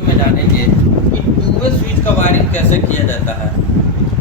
में जानेंगे कि टू वे स्विच का वायरिंग कैसे किया जाता है।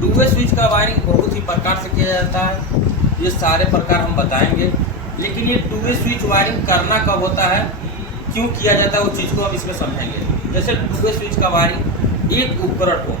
टू वे स्विच का वायरिंग बहुत ही प्रकार से किया जाता है, ये सारे प्रकार हम बताएंगे। लेकिन ये टू वे स्विच वायरिंग करना कब होता है, क्यों किया जाता है, वो चीज़ को हम इसमें समझेंगे। जैसे टू वे स्विच का वायरिंग एक उपकरण को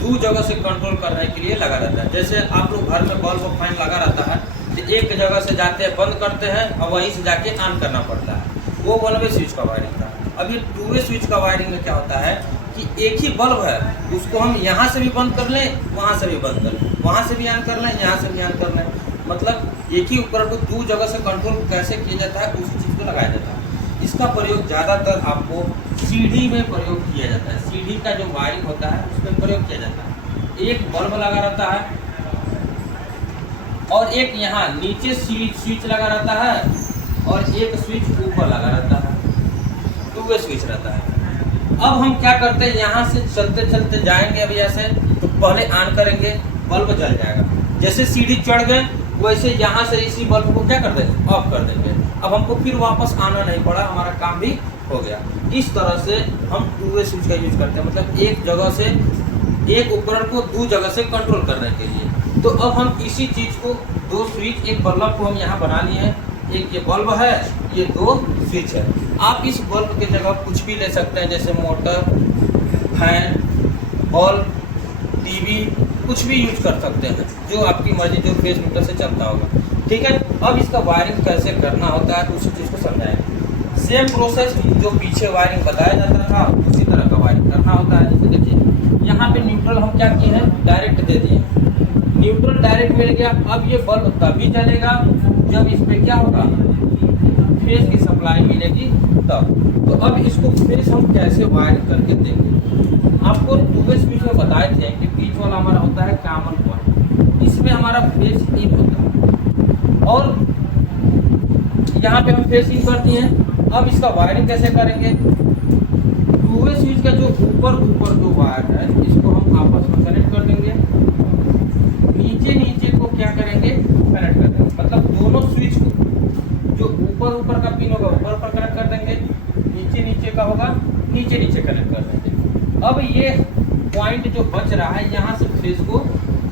दो जगह से कंट्रोल करने के लिए लगा रहता है। जैसे आप लोग घर में बल्ब और फैन लगा रहता है तो एक जगह से जाते हैं बंद करते हैं और वहीं से जाके ऑन करना पड़ता है, वो वन वे स्विच का वायरिंग था। अब ये टू वे स्विच का वायरिंग में क्या होता है कि एक ही बल्ब है, उसको हम यहाँ से भी बंद कर लें, वहाँ से भी बंद कर लें, वहाँ से भी ऑन कर लें, यहाँ से भी ऑन कर लें। मतलब एक ही उपकरण को दो जगह से कंट्रोल कैसे किया जाता है, उसी चीज़ को लगाया जाता है। इसका प्रयोग ज़्यादातर आपको सीढ़ी में प्रयोग किया जाता है। सीढ़ी का जो वायरिंग होता है उसमें प्रयोग किया जाता है। एक बल्ब लगा रहता है और एक यहाँ नीचे स्विच लगा रहता है और एक स्विच ऊपर लगा रहता है, टू वे स्विच रहता है। अब हम क्या करते हैं, यहाँ से चलते चलते जाएंगे अभी ऐसे, तो पहले ऑन करेंगे, बल्ब जल जाएगा। जैसे सीढ़ी चढ़ गए वैसे यहाँ से इसी बल्ब को क्या कर देंगे, ऑफ कर देंगे। अब हमको फिर वापस आना नहीं पड़ा, हमारा काम भी हो गया। इस तरह से हम टू वे स्विच का यूज करते हैं, मतलब एक जगह से एक उपकरण को दो जगह से कंट्रोल करने के लिए। तो अब हम इसी चीज़ को दो स्विच, एक बल्ब को हम यहाँ बना लिए हैं, एक ये बल्ब है, ये दो स्विच है। आप इस बल्ब की जगह कुछ भी ले सकते हैं, जैसे मोटर, फैन, बल्ब, टीवी, कुछ भी यूज कर सकते हैं, जो आपकी मर्जी, जो फेस मीटर से चलता होगा। ठीक है, अब इसका वायरिंग कैसे करना होता है उसी चीज़ को समझाएंगे। सेम प्रोसेस जो पीछे वायरिंग बताया जाता था उसी तरह का वायरिंग करना होता है। जैसे देखिए यहाँ पे न्यूट्रल हम क्या किए हैं, डायरेक्ट दे दिए, न्यूट्रल डायरेक्ट मिल गया। अब ये बल्ब तभी जलेगा जब इस पे क्या होगा, फेस की सप्लाई मिलेगी तब। तो अब इसको फेस हम कैसे वायर करके देंगे, आपको टू वे स्विच में बताए थे कि बीच वाला हमारा होता है कॉमन पॉइंट, इसमें हमारा फेस इन होता है और यहाँ पे हम फेस इन कर दिए हैं। अब इसका वायरिंग कैसे करेंगे, टू वे स्विच का जो ऊपर जो वायर है इसको हम आपस में कनेक्ट कर देंगे, नीचे को क्या करेंगे, कनेक्ट कर देंगे। मतलब दोनों स्विच को जो ऊपर का पिन होगा ऊपर कनेक्ट कर देंगे, नीचे का होगा नीचे कनेक्ट कर देंगे। अब ये पॉइंट जो बच रहा है यहाँ से फेस को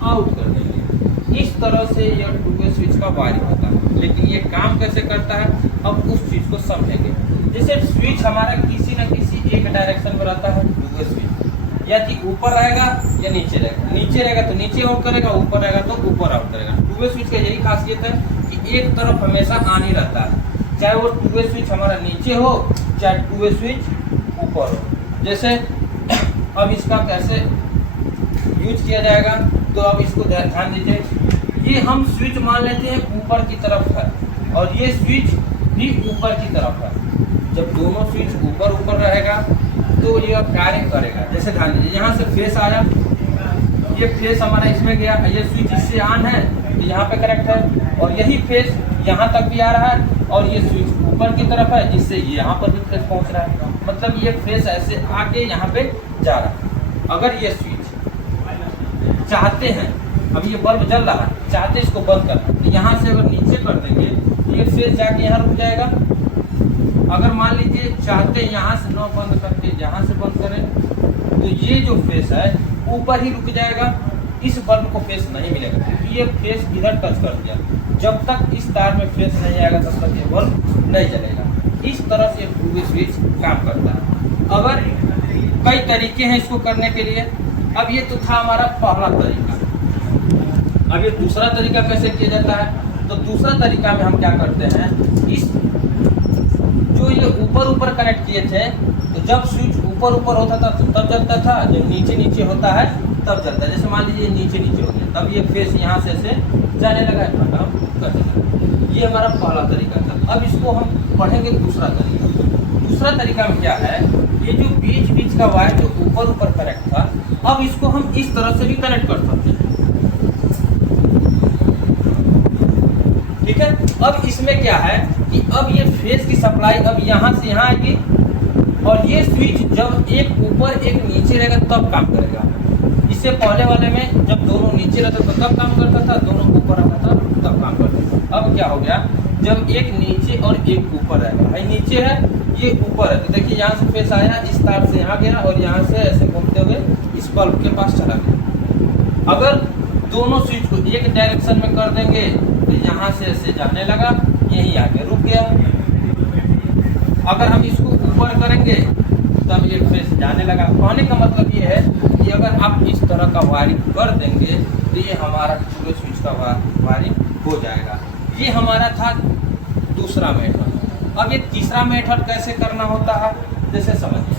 आउट कर देंगे। इस तरह से यह टू वे स्विच का वायरिंग होता है। लेकिन ये काम कैसे करता है, अब उस चीज़ को समझेंगे। जैसे स्विच हमारा किसी न किसी एक डायरेक्शन में रहता है, टू वे स्विच या कि ऊपर रहेगा या नीचे रहेगा। नीचे रहेगा तो नीचे आउट करेगा, ऊपर रहेगा तो ऊपर आउट करेगा। टू वे स्विच का यही खासियत है कि एक तरफ हमेशा ऑन ही रहता है, चाहे वो टू वे स्विच हमारा नीचे हो चाहे टू वे स्विच ऊपर हो। जैसे अब इसका कैसे यूज किया जाएगा, तो अब इसको ध्यान दीजिए। ये हम स्विच मान लेते हैं ऊपर की तरफ है और ये स्विच भी ऊपर की तरफ है। जब दोनों स्विच ऊपर रहेगा तो यह कार्य करेगा। जैसे ध्यान दीजिए, यहाँ से फेस आया, ये फेस हमारा इसमें गया, ये स्विच इससे ऑन है तो यहाँ पे कनेक्ट है, और यही फेस यहाँ तक भी आ रहा है और ये स्विच ऊपर की तरफ है जिससे यहाँ पर भी फेस पहुँच रहा है। मतलब ये फेस ऐसे आके यहाँ पे जा रहा है। अगर ये स्विच चाहते हैं, अब ये बल्ब जल रहा है, चाहते हैं इसको बंद करना, तो यहाँ से अगर नीचे कर देंगे तो ये फेस जाके यहाँ रुक जाएगा। अगर मान लीजिए चाहते हैं यहाँ से न बंद करके यहाँ से बंद करें, तो ये जो फेस है ऊपर ही रुक जाएगा, इस बल्ब को फेस नहीं मिलेगा क्योंकि ये फेस इधर टच कर दिया। जब तक इस तार में फेस नहीं आएगा तब तक ये बल्ब नहीं जलेगा। इस तरह से टू वे स्विच काम करता है। अगर कई तरीके हैं इसको करने के लिए। अब ये तो था हमारा पहला तरीका। अब ये दूसरा तरीका कैसे किया जाता है, तो दूसरा तरीका में हम क्या करते हैं, इस जो ये ऊपर कनेक्ट किए थे, तो जब स्विच ऊपर होता था तो तब जलता था, जब नीचे होता है तब जलता है। जैसे मान लीजिए नीचे हो गया, तब ये फेस यहाँ से जाने लगा है, काम कर देगा। ये हमारा पहला तरीका था। अब इसको हम पढ़ेंगे दूसरा तरीका। दूसरा तरीका में क्या है, ये जो बीच का वायर जो ऊपर कनेक्ट था, अब इसको हम इस तरह से भी कनेक्ट कर सकते हैं। ठीक है, अब इसमें क्या है कि अब ये फेस की सप्लाई अब यहाँ से यहाँ आएगी और ये स्विच जब एक ऊपर एक नीचे रहेगा तब काम करेगा। इससे पहले वाले में जब दोनों नीचे रहते तो तब काम करता था, दोनों ऊपर आता था तब काम करता था। अब क्या हो गया, जब एक नीचे और एक ऊपर रहेगा, भाई नीचे है ये ऊपर है, तो देखिए यहाँ से फेस आया, इस तार से यहाँ गया और यहाँ से ऐसे घूमते हुए इस बल्ब के पास चला गया। अगर दोनों स्विच को एक डायरेक्शन में कर देंगे तो यहाँ से ऐसे जाने लगा, यही आके रुक गया। अगर हम इसको ऊपर करेंगे तब ये फेस जाने लगा। कहने का मतलब ये है कि अगर आप इस तरह का वायरिंग कर देंगे तो ये हमारा पूरे स्विच का वायरिंग हो जाएगा। ये हमारा था दूसरा मेथड। अब ये तीसरा मेथड कैसे करना होता है, जैसे समझिए।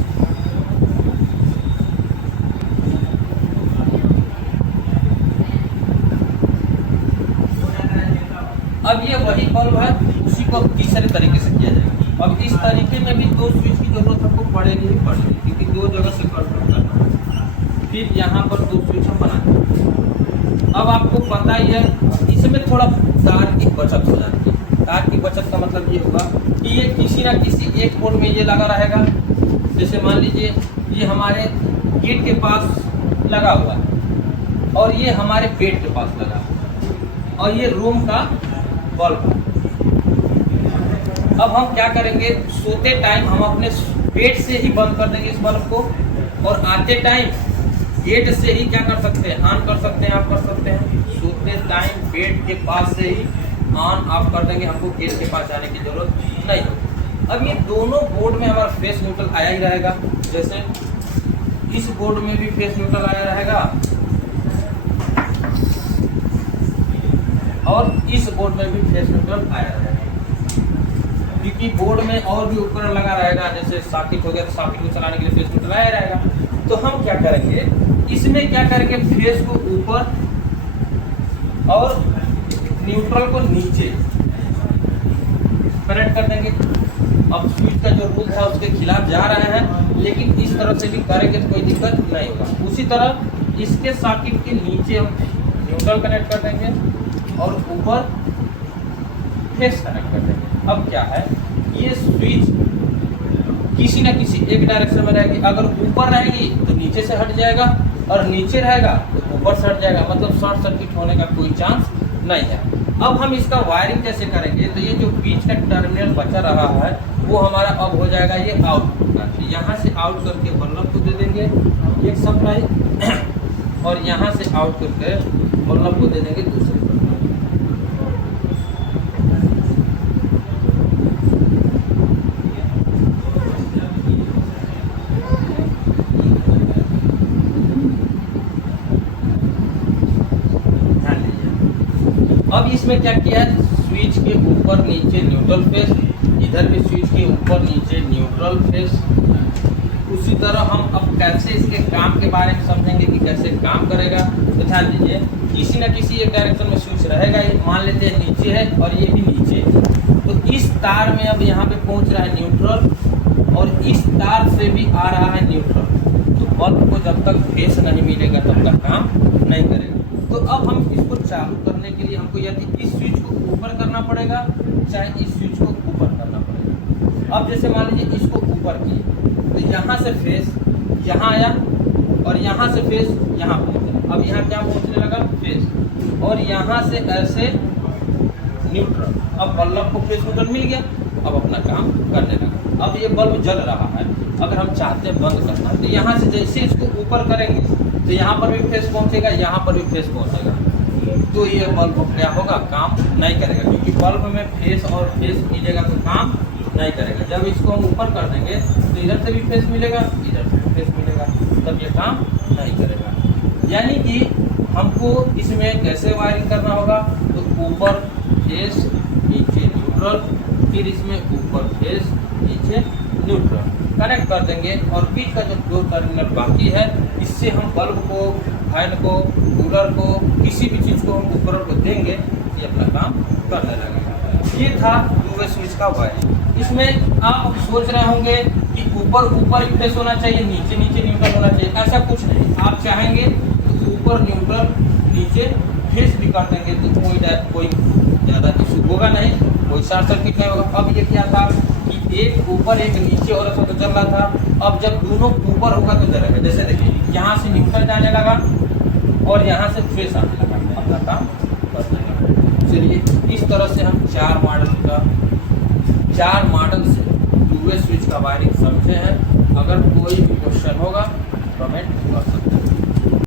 अब ये वही बल्ब है, उसी को तीसरे तरीके से किया जाएगा। अब इस तरीके में भी दो स्विच की जरूरत हमको पड़ेगी ही पड़ेगी, क्योंकि दो जगह से कर सकता है। फिर यहाँ पर दो स्विच हम बनाते। अब आपको पता ही है इसमें थोड़ा तार की बचत हो जाती है। तार की बचत का मतलब ये होगा कि ये किसी ना किसी एक पोर्ट में ये लगा रहेगा। जैसे मान लीजिए ये हमारे गेट के पास लगा हुआ है और ये हमारे बेड के पास लगा हुआ और ये रूम का बल्ब है। अब हम क्या करेंगे, सोते टाइम हम अपने बेड से ही बंद कर देंगे इस बल्ब को, और आते टाइम गेट से ही क्या कर सकते हैं, ऑन कर सकते हैं, आप कर सकते हैं। सोते टाइम बेड के पास से ही ऑन ऑफ कर देंगे, हमको गेट के पास जाने की जरूरत नहीं होगी। अब ये दोनों बोर्ड में हमारा फेस न्यूट्रल आया ही रहेगा। जैसे इस बोर्ड में भी फेस न्यूट्रल आया रहेगा और इस बोर्ड में भी फेस न्यूट्रल आया रहेगा, क्योंकि बोर्ड में और भी उपकरण लगा रहेगा। जैसे सॉकेट हो गया तो सॉकेट को चलाने के लिए फेस न्यूट्रल आया रहेगा। तो हम क्या करेंगे, इसमें क्या करेंगे, फेस को ऊपर और न्यूट्रल को नीचे कनेक्ट कर देंगे। अब स्विच का जो रूल था उसके खिलाफ जा रहा है, लेकिन इस तरह से भी करेंगे तो कोई दिक्कत नहीं होगा। उसी तरह इसके सॉकेट के नीचे हम न्यूट्रल कनेक्ट कर देंगे और ऊपर फेस कनेक्ट कर देंगे। अब क्या है, ये स्विच किसी न किसी एक डायरेक्शन में रहेगी। अगर ऊपर रहेगी तो नीचे से हट जाएगा और नीचे रहेगा तो ऊपर से हट जाएगा, मतलब शॉर्ट सर्किट होने का कोई चांस नहीं है। अब हम इसका वायरिंग कैसे करेंगे, तो ये जो बीच का टर्मिनल बचा रहा है वो हमारा अब हो जाएगा ये आउटपुट का। यहाँ से आउट करके बल्ब को दे देंगे एक सप्लाई और यहाँ से आउट करके बल्ब को दे देंगे दूसरे। अब इसमें क्या किया है, स्विच के ऊपर नीचे न्यूट्रल फेस, इधर भी स्विच के ऊपर नीचे न्यूट्रल फेस। उसी तरह हम अब कैसे इसके काम के बारे में समझेंगे कि कैसे काम करेगा। तो ध्यान दीजिए, किसी न किसी एक डायरेक्शन में स्विच रहेगा। ये मान लेते हैं नीचे है और ये भी नीचे है, तो इस तार में अब यहाँ पे पहुँच रहा है न्यूट्रल और इस तार से भी आ रहा है न्यूट्रल। तो बल्ब को जब तक फेस नहीं मिलेगा तब तक काम नहीं करेगा। तो अब हम इसको चालू करने के लिए हमको यदि इस स्विच को ऊपर करना पड़ेगा चाहे इस स्विच को ऊपर करना पड़ेगा। अब जैसे मान लीजिए इसको ऊपर किए तो यहाँ से फेस यहाँ आया और यहाँ से फेस यहाँ पहुँचा। अब यहाँ क्या पहुँचने लगा, फेस, और यहाँ से ऐसे न्यूट्रल। अब बल्ब को फेस न्यूट्रल मिल गया, अब अपना काम करने लगा। अब ये बल्ब जल रहा है, अगर हम चाहते हैं बंद करना तो यहाँ से जैसे इसको ऊपर करेंगे तो यहाँ पर भी फेस पहुँचेगा, यहाँ पर भी फेस पहुँचेगा। तो ये बल्ब क्या होगा, काम नहीं करेगा, क्योंकि बल्ब में फेस और फेस मिलेगा तो काम नहीं करेगा। जब इसको हम ऊपर कर देंगे तो इधर से भी फेस मिलेगा, इधर से भी फेस मिलेगा, तब ये काम नहीं करेगा। यानी कि हमको इसमें कैसे वायरिंग करना होगा, तो ऊपर फेस नीचे न्यूट्रल, फिर इसमें ऊपर फेस नीचे न्यूट्रल कनेक्ट कर देंगे और बीच का जो दो टर्मिनल बाकी है इससे हम बल्ब को, फैन को, कूलर को, किसी भी चीज़ को हम उपकरण को देंगे, ये अपना काम करने लगेगा। ये था टू वे स्विच का वायरिंग। इसमें आप सोच रहे होंगे कि ऊपर ऊपर फेस होना चाहिए, नीचे नीचे न्यूट्रल होना चाहिए। ऐसा कुछ नहीं, आप चाहेंगे तो ऊपर न्यूट्रल नीचे फेस भी कर देंगे तो कोई ज़्यादा इशू होगा नहीं, कोई शॉर्ट सर्किट नहीं होगा। अब ये क्या था कि एक ऊपर एक नीचे और ऐसा तो चल रहा था। अब जब दोनों ऊपर होगा तो चलेगा। जैसे देखिए यहाँ से न्यूट्रल जाने लगा और यहाँ से फेस आने लगा, अपना काम कर देगा। चलिए इस तरह से हम चार मॉडल से टू वे स्विच इसका वायरिंग समझे हैं। अगर कोई भी क्वेश्चन होगा कमेंट कर सकते हैं।